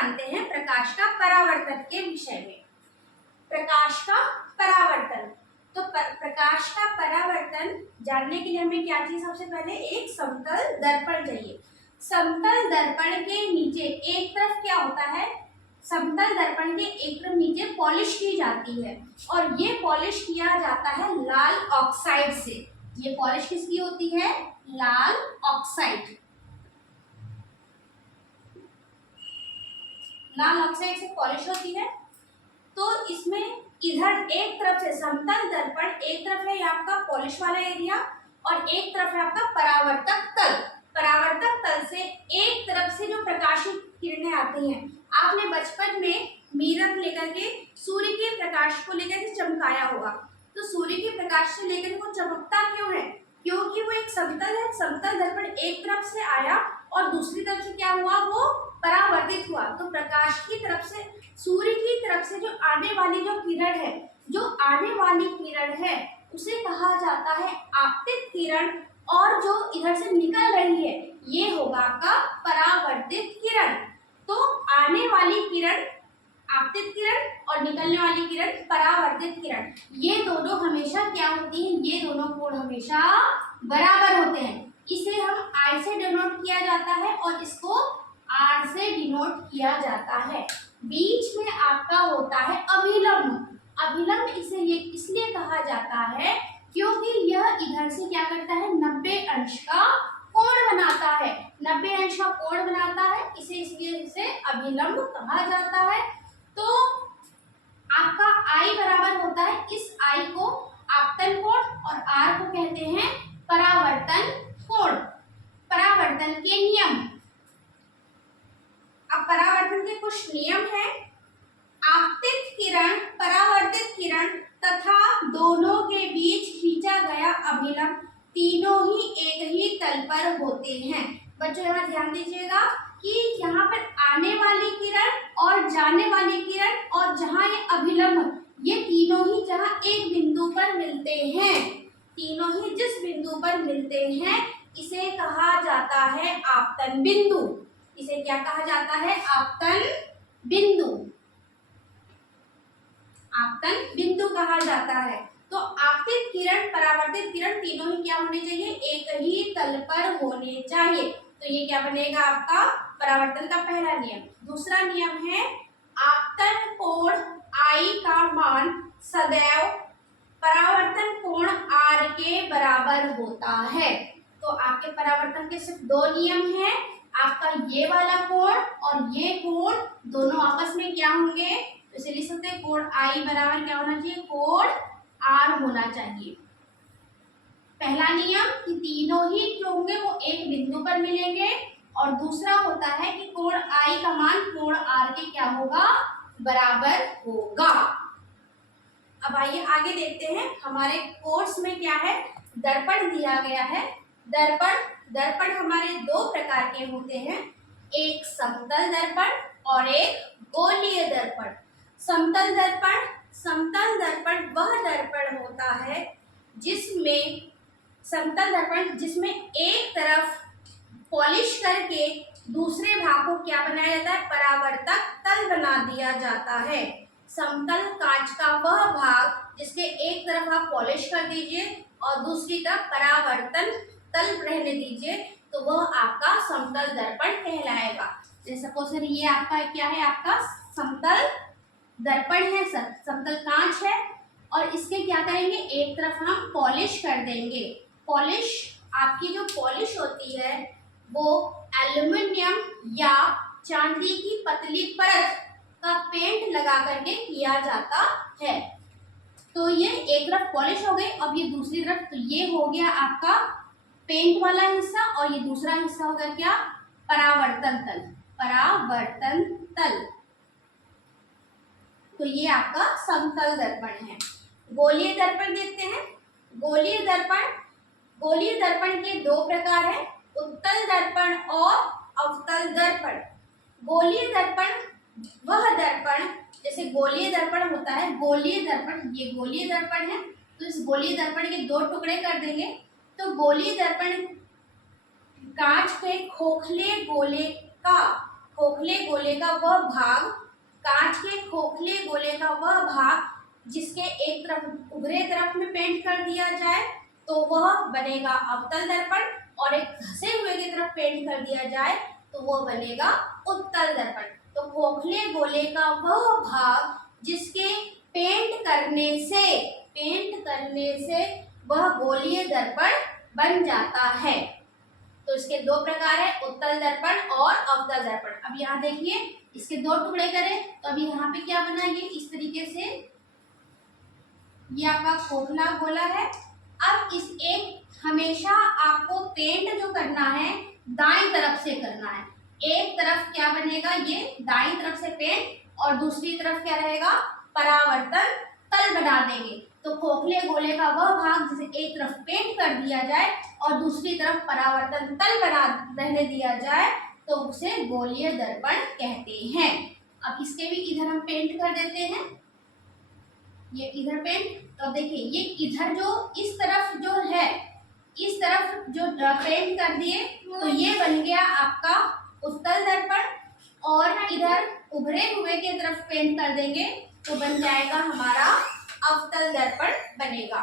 जानते हैं प्रकाश का परावर्तन के विषय में। प्रकाश का परावर्तन, तो प्रकाश का परावर्तन जानने के लिए हमें क्या चाहिए? सबसे पहले एक समतल दर्पण चाहिए। समतल दर्पण के नीचे एक तरफ क्या होता है? समतल दर्पण के एक तरफ नीचे पॉलिश की जाती है और ये पॉलिश किया जाता है लाल ऑक्साइड से। ये पॉलिश किसकी होती है? लाल ऑक्साइड। लाल ऑक्साइड से पॉलिश होती है। तो इसमें इधर एक तरफ से समतल दर्पण, एक तरफ है आपका पॉलिश वाला एरिया और एक तरफ है आपका परावर्तक तल। परावर्तक तल से एक तरफ से जो प्रकाशित किरणें आती हैं, आपने बचपन में मिरर लेकर के सूर्य के प्रकाश को लेकर के चमकाया होगा। तो सूर्य के प्रकाश से लेकर वो चमकता क्यों है? क्योंकि वो एक समतल है। समतल दर्पण एक तरफ से आया और दूसरी तरफ से क्या हुआ? वो परावर्तित हुआ। तो प्रकाश की तरफ से, सूर्य की तरफ से जो आने वाली जो किरण है, जो आने वाली किरण है उसे कहा जाता है आपतित किरण, और जो इधर से निकल रही है ये होगा आपका परावर्तित किरण। तो आने वाली किरण आपतित किरण और निकलने वाली किरण परावर्तित किरण, ये दोनों हमेशा क्या होती हैं? ये दोनों कोण हमेशा बराबर होते हैं। इसे हम I से डिनोट किया जाता है और इसको R से डिनोट किया जाता है। बीच में आपका होता है अभिलंब। अभिलंब इसे ये इसलिए कहा जाता है क्योंकि यह इधर से क्या करता है? 90 अंश का कोण बनाता है। 90 अंश का कोण बनाता है, इसलिए इसे अभिलंब कहा जाता है। तो आपका I बराबर होता है, इस I को आपतन कोण और R को कहते हैं परावर्तन कोण। परावर्तन के नियम, अब परावर्तन के कुछ नियम हैं। आपतित किरण, परावर्तित किरण तथा दोनों के बीच खींचा गया अभिलंब तीनों ही एक ही तल पर होते हैं। बच्चों यहाँ ध्यान दीजिएगा कि यहाँ पर आने वाली किरण और जाने वाली किरण और जहाँ ये अभिलंब, ये तीनों ही जहाँ एक बिंदु पर मिलते हैं, तीनों ही जिस बिंदु पर मिलते हैं इसे कहा जाता है आपतन बिंदु। इसे क्या कहा जाता है? आपतन बिंदु। आपतन बिंदु कहा जाता है। तो आपतित किरण, परावर्तित किरण तीनों ही क्या होने चाहिए? एक ही तल पर होने चाहिए। तो ये क्या बनेगा आपका परावर्तन का पहला नियम। दूसरा नियम है आपतन कोण I का मान सदैव परावर्तन कोण R के बराबर होता है। तो आपके परावर्तन के सिर्फ दो नियम हैं। आपका ये वाला कोण और ये कोण दोनों आपस में क्या होंगे? तो इसे लिख सकते हैं कोण I बराबर क्या होना चाहिए? कोण R होना चाहिए। पहला नियम कि तीनों ही जो होंगे वो एक बिंदु पर मिलेंगे, और दूसरा होता है कि कोण I का मान कोण R के क्या होगा? बराबर होगा। अब आइए आगे देखते हैं हमारे कोर्स में क्या है। दर्पण दिया गया है। दर्पण हमारे दो प्रकार के होते हैं, एक समतल दर्पण और एक गोलीय दर्पण। समतल दर्पण वह दर्पण होता है जिसमें एक तरफ पॉलिश करके दूसरे भाग को क्या बनाया जाता है? परावर्तक तल बना दिया जाता है। समतल कांच का वह भाग जिसके एक तरफ आप पॉलिश कर दीजिए और दूसरी तरफ परावर्तन तल रहने दीजिए, तो वह आपका समतल दर्पण कहलाएगा। जैसे सपोज ये आपका क्या है? आपका समतल दर्पण है, समतल कांच है, और इसके क्या करेंगे? एक तरफ हम पॉलिश कर देंगे। पॉलिश, आपकी जो पॉलिश होती है वो एल्युमिनियम या चांदी की पतली परत का पेंट लगा करके किया जाता है। तो ये एक तरफ पॉलिश हो गई, अब ये दूसरी तरफ, तो ये हो गया आपका पेंट वाला हिस्सा और ये दूसरा हिस्सा हो गया क्या? परावर्तन तल। परावर्तन तल। तो ये आपका समतल दर्पण है। गोलीय दर्पण देखते हैं। गोलीय दर्पण के दो प्रकार हैं, उत्तल दर्पण और अवतल दर्पण। गोलीय दर्पण वह दर्पण, जैसे गोलीय दर्पण होता है, गोलीय दर्पण, ये गोलीय दर्पण है, तो इस गोलीय दर्पण के दो टुकड़े कर देंगे। तो गोलीय दर्पण कांच के खोखले खोखले गोले का वह भाग, कांच के खोखले गोले का वह भाग जिसके एक तरफ उभरे तरफ में पेंट कर दिया जाए तो वह बनेगा अवतल दर्पण, और एक घसे हुए की तरफ पेंट कर दिया जाए तो वह बनेगा उत्तल दर्पण। तो खोखले गोले का वह भाग जिसके पेंट करने से वह गोलीय दर्पण बन जाता है। तो इसके दो प्रकार है, उत्तल दर्पण और अवतल दर्पण। अब यहाँ देखिए, इसके दो टुकड़े करें तो अभी यहाँ पे क्या बना, ये इस तरीके से ये आपका खोखला गोला है। अब इस एक हमेशा आपको पेंट जो करना है दाईं तरफ से करना है। एक तरफ क्या बनेगा, ये दाईं तरफ से पेंट और दूसरी तरफ क्या रहेगा, परावर्तन तल बना देंगे। तो खोखले गोले का वह भाग जिसे एक तरफ पेंट कर दिया जाए और दूसरी तरफ परावर्तन तल बना रहने दिया जाए तो उसे गोलीय दर्पण कहते हैं। अब इसके भी इधर हम पेंट कर देते हैं, ये इधर पेंट। तो देखिए ये इधर जो इस तरफ जो है, इस तरफ जो पेंट कर दिए तो ये बन गया आपका उत्तल दर्पण, और इधर उभरे हुए की तरफ पेंट कर देंगे तो बन जाएगा हमारा अवतल दर्पण बनेगा।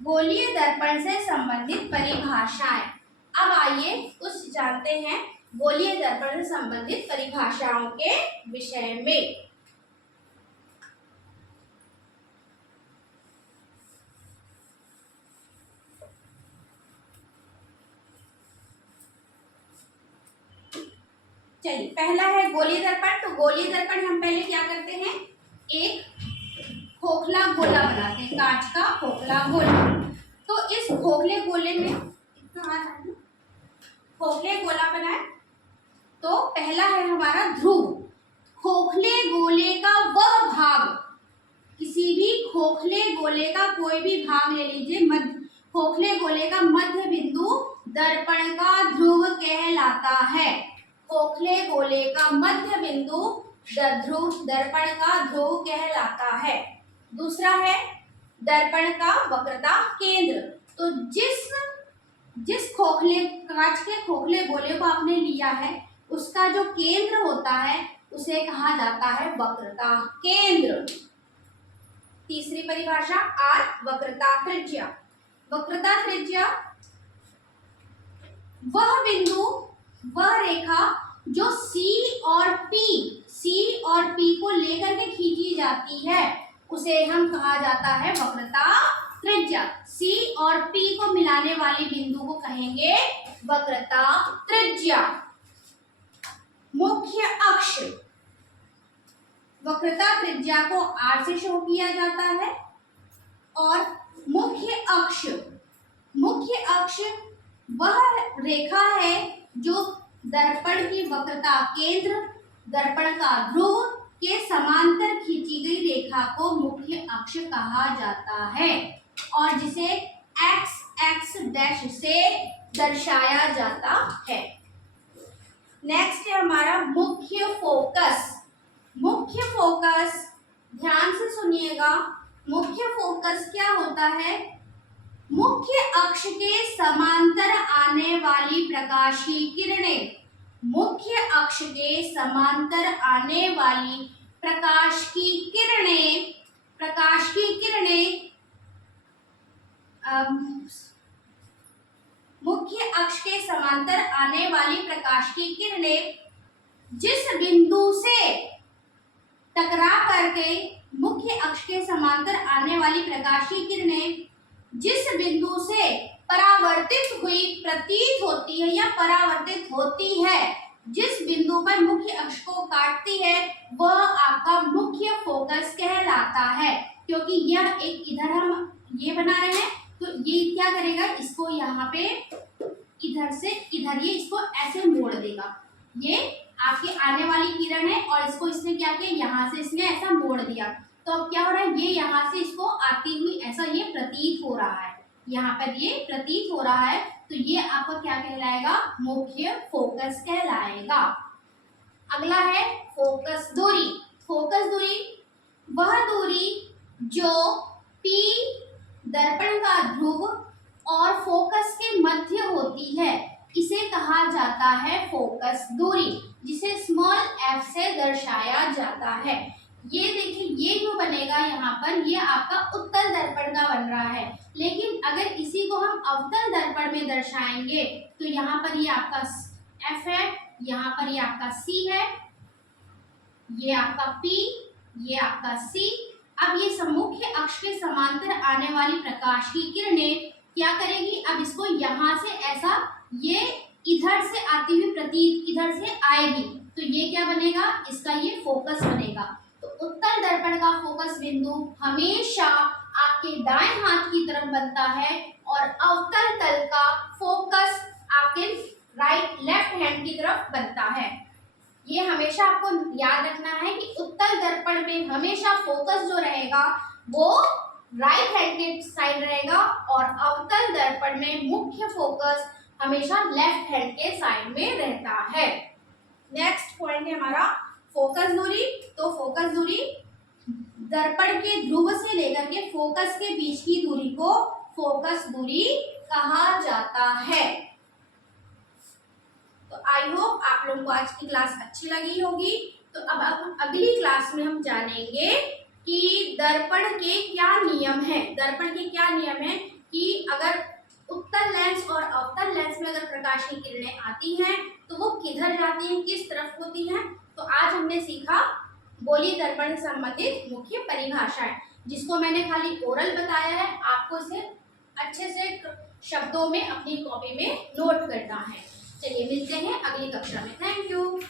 गोलीय दर्पण से संबंधित परिभाषाएं। अब आइए कुछ जानते हैं गोलीय दर्पण से संबंधित परिभाषाओं के विषय में। चलिए, पहला है गोलीय दर्पण। तो गोलीय दर्पण हम पहले क्या करते हैं, एक खोखला गोला बनाते हैं, कांच का खोखला गोला। तो इस खोखले गोले में खोखले गोला बनाए तो पहला है हमारा ध्रुव। खोखले गोले का वह भाग, किसी भी खोखले गोले का कोई भी भाग ले लीजिए, खोखले गोले का मध्य बिंदु दर्पण का ध्रुव कहलाता है। खोखले गोले का मध्य बिंदु दर्पण का ध्रुव कहलाता है। दूसरा है दर्पण का वक्रता केंद्र। तो जिस खोखले कांच के खोखले गोले को आपने लिया है उसका जो केंद्र होता है उसे कहा जाता है वक्रता केंद्र। तीसरी परिभाषा आर, वक्रता त्रिज्या। वक्रता त्रिज्या वह बिंदु, वह रेखा जो C और P को लेकर के खींची जाती है उसे हम कहा जाता है वक्रता त्रिज्या। C और P को मिलाने वाली बिंदु को कहेंगे वक्रता त्रिज्या। मुख्य अक्ष, वक्रता त्रिज्या को R से शो किया जाता है। और मुख्य अक्ष वह रेखा है जो दर्पण की वक्रता केंद्र, दर्पण का ध्रुव के समांतर खींची गई रेखा को मुख्य अक्ष कहा जाता है और जिसे x डैश से दर्शाया जाता है। नेक्स्ट है हमारा मुख्य फोकस। मुख्य फोकस, ध्यान से सुनिएगा, मुख्य फोकस क्या होता है, मुख्य अक्ष के समांतर आने वाली प्रकाशीय किरणें, मुख्य अक्ष के समांतर आने वाली प्रकाश की किरणें मुख्य अक्ष के समांतर आने वाली प्रकाश की किरणें जिस बिंदु से टकरा करके, मुख्य अक्ष के समांतर आने वाली प्रकाश की किरणें जिस बिंदु से परावर्तित हुई प्रतीत होती है या परावर्तित होती है, जिस बिंदु पर मुख्य अक्ष को काटती है वह आपका मुख्य फोकस कहलाता है। क्योंकि यह एक, इधर हम ये बना रहे हैं तो ये क्या करेगा, इसको यहाँ पे इधर से इधर ये इसको ऐसे मोड़ देगा। ये आपके आने वाली किरण है और इसको इसने क्या किया, यहाँ से इसने ऐसा मोड़ दिया। तो अब क्या हो रहा है, ये यहाँ से इसको आती हुई ऐसा ये प्रतीत हो रहा है, यहाँ पर ये प्रतीत हो रहा है। तो ये आपका क्या कहलाएगा, मुख्य फोकस कहलाएगा। अगला है फोकस दूरी। फोकस दूरी वह दूरी जो P दर्पण का ध्रुव और फोकस के मध्य होती है, इसे कहा जाता है फोकस दूरी, जिसे जिसे स्मॉल f से दर्शाया जाता है। ये देखिए, ये जो बनेगा यहाँ पर, ये आपका उत्तल दर्पण का बन रहा है। लेकिन अगर इसी को हम अवतल दर्पण में दर्शाएंगे तो यहाँ पर ये आपका f है, यहाँ पर ये आपका c है, ये आपका p, ये आपका c। अब ये मुख्य अक्ष के समांतर आने वाली प्रकाश की किरणें क्या करेगी, अब इसको यहाँ से ऐसा, ये इधर से आती हुई प्रतीत इधर से आएगी, तो ये क्या बनेगा, इसका ये फोकस बनेगा। तो उत्तल दर्पण का फोकस बिंदु हमेशा आपके दाएं हाथ की तरफ बनता है और अवतल तल का फोकस आपके राइट लेफ्ट हैंड की तरफ बनता है। ये हमेशा आपको याद रखना है कि उत्तल दर्पण में हमेशा फोकस जो रहेगा वो राइट हैंड के साइड रहेगा और अवतल दर्पण में मुख्य फोकस हमेशा लेफ्ट हैंड के साइड में रहता है। नेक्स्ट पॉइंट है हमारा फोकस दूरी। तो फोकस दूरी दर्पण के ध्रुव से लेकर के फोकस के बीच की दूरी को फोकस दूरी कहा जाता है। तो आई होप आप लोगों को आज की क्लास अच्छी लगी होगी। तो अब अगली क्लास में हम जानेंगे कि दर्पण के क्या नियम हैं। दर्पण के क्या नियम हैं कि अगर उत्तल लेंस और अवतल लेंस में अगर प्रकाश की किरणें आती हैं तो वो किधर जाती हैं, किस तरफ होती हैं। तो आज हमने सीखा गोलीय दर्पण से संबंधित मुख्य परिभाषाएं, जिसको मैंने खाली ओरल बताया है, आपको इसे अच्छे से शब्दों में अपनी कॉपी में नोट करना है। चलिए मिलते हैं अगली कक्षा में। Thank you.